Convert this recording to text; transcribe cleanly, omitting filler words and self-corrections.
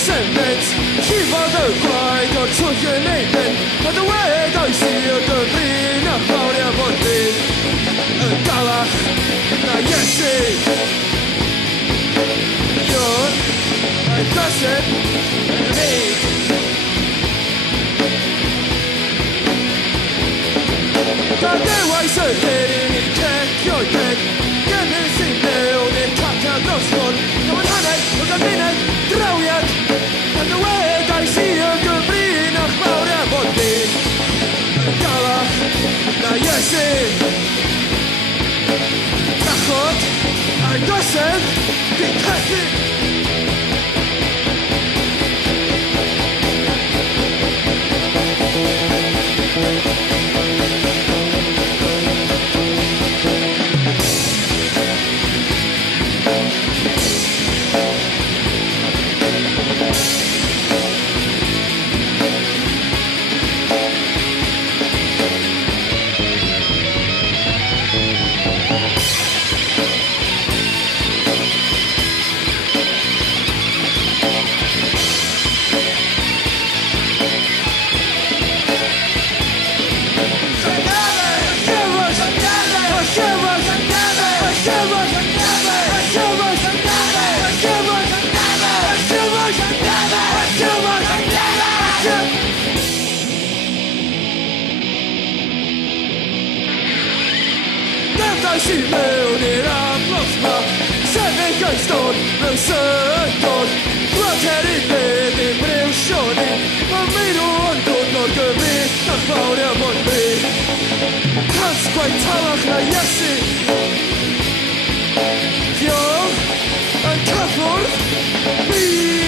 sentence Kifodd y gwaith o'r twll yn ei ben Ond y wedoes i o gyfrin a ffawriau bod fi Yn Talach na Iesu Ion a'i gosod yn fi Da dewais y hyn i ni cecio'i pen Gynnydd sy'n mewn i'r cacan nosfon Nawr hanner o gymuned drawiad Yn y wedais i o gyfrin a'ch mawriau bod fi Yn Talach na Iesu Nachod a'i gosod di cethu Si mewn i'r amlwch ma Sefyll o'i stôn mewn syndod Gwater i beth i'n briwsio ni Mae meirw yn dod o'r gyfrin A'ch mawriau bod fi Cant gwaith Talach na Iesu Diolch yn cyffwrdd mi